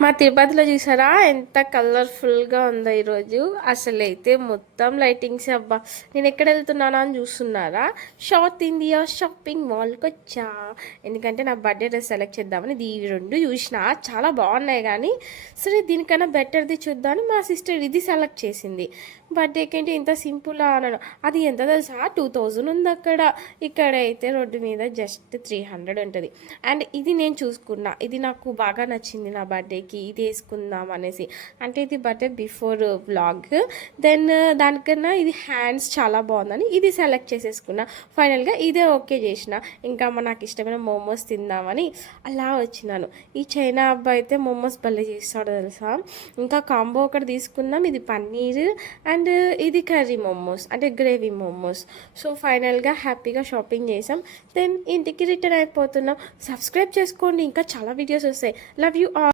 మా తిరుపతిలో చూసారా ఎంత కలర్ఫుల్గా ఉందో ఈరోజు. అసలైతే మొత్తం లైటింగ్స్ అబ్బా. నేను ఎక్కడ వెళ్తున్నానా అని చూస్తున్నారా? సౌత్ ఇండియా షాపింగ్ మాల్కి వచ్చా. ఎందుకంటే నా బర్త్డే డ్రెస్ సెలెక్ట్ చేద్దామని ఈ రెండు చూసిన చాలా బాగున్నాయి, కానీ సరే దీనికన్నా బెటర్ది చూద్దామని మా సిస్టర్ ఇది సెలెక్ట్ చేసింది. బర్త్డేకి ఏంటి ఇంత సింపుల్ అన్నాను. అది ఎంత తెలుసా, 2000 ఉంది అక్కడ. ఇక్కడ అయితే రోడ్డు మీద జస్ట్ 300 ఉంటుంది. అండ్ ఇది నేను చూసుకున్నా, ఇది నాకు బాగా నచ్చింది. నా బర్త్డేకి ఇది వేసుకుందాం అనేసి, అంటే ఇది బర్త్డే బిఫోర్ వ్లాగ్. దెన్ దానికన్నా ఇది హ్యాండ్స్ చాలా బాగుందని ఇది సెలెక్ట్ చేసేసుకున్నా. ఫైనల్గా ఇదే ఓకే చేసిన. ఇంకా నాకు ఇష్టమైన మోమోస్ తిందామని అలా వచ్చినాను. ఈ చైనా అబ్బాయి అయితే మోమోస్ భలే చేస్తాడు తెలుసా. ఇంకా కాంబో ఒకటి తీసుకున్నాం, ఇది పన్నీర్ అండ్ ఇది కర్రీ మోమోస్ అంటే గ్రేవీ మోమోస్. సో ఫైనల్గా హ్యాపీగా షాపింగ్ చేసాం. దెన్ ఇంటికి రిటర్న్ అయిపోతున్నాం. సబ్స్క్రైబ్ చేసుకోండి, ఇంకా చాలా వీడియోస్ వస్తాయి. Love you all.